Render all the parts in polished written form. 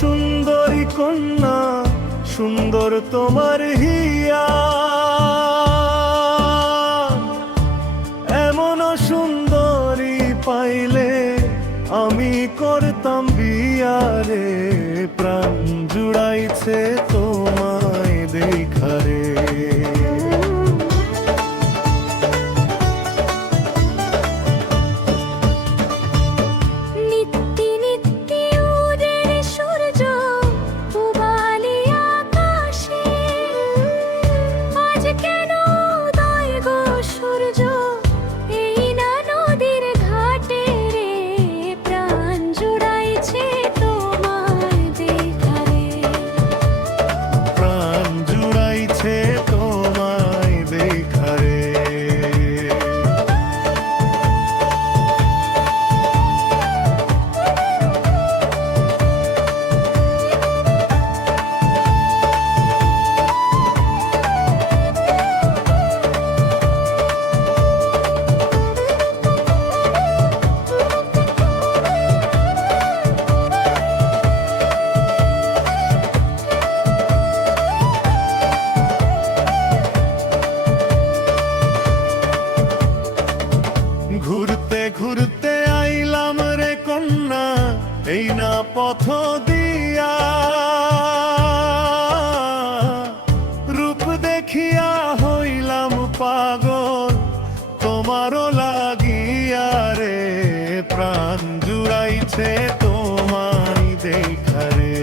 সুন্দরী কন্যা, সুন্দর তোমার হিয়া। এমন সুন্দরী পাইলে আমি করতাম বিয়া রে। প্রাণ জুড়াইছে তোমায় দেখা রে। ঘুরতে ঘুরতে আইলাম রে কন্যা, এই না পথ দিয়া। রূপ দেখিয়া হইলাম পাগল তোমারও লাগিয়া রে। প্রাণ জুড়াইছে তোমায় দেখা রে।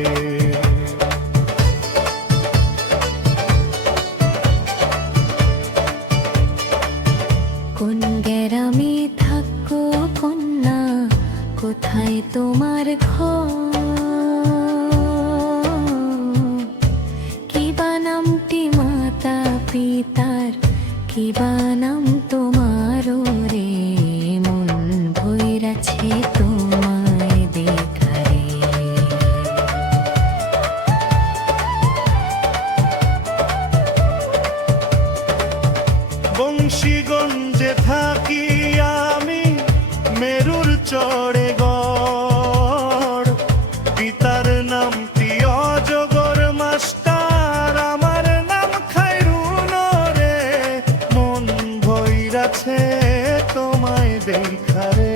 কোন গ্রামে থাকো কন্যা, কোথায় তোমার ঘর? কি বা নামটি মাতা পিতার, কি বা নাম তোমার রে? মন ভৈরাছে তোমায় দেখা রে। বংশীগঞ্জে থাকি আমি, মেরুর চড়ে গড়। পিতার নামটি অজগর মাস্টার, আমার নাম খায়রুন রে। মন ভৈরাছে তোমায় দেখা রে।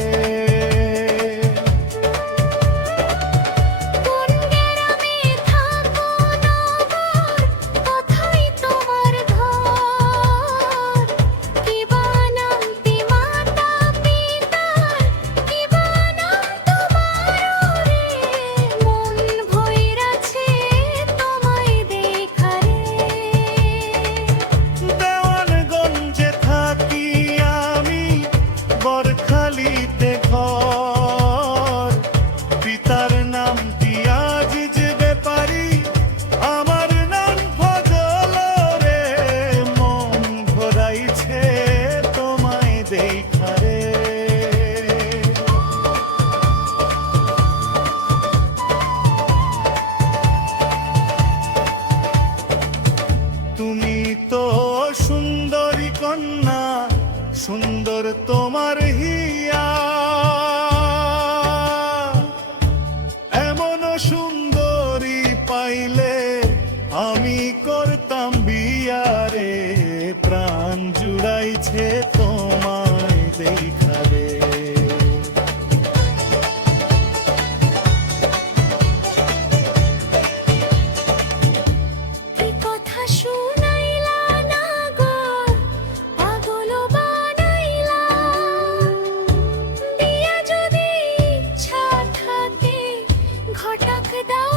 বরখালিতে ঘর। পিতার নামটি আজিজ ব্যাপারী, আমার নাম ফজল রে। মন ভরাইছে তোমায় দেখা রে। তুমি তো সুন্দরী কন্যা, সুন্দর তোমার হিয়া। এমন সুন্দরী পাইলে আমি করতাম বিয়া রে। প্রাণ জুড়াইছে তোমায় দেখা রে। ঘটক দাও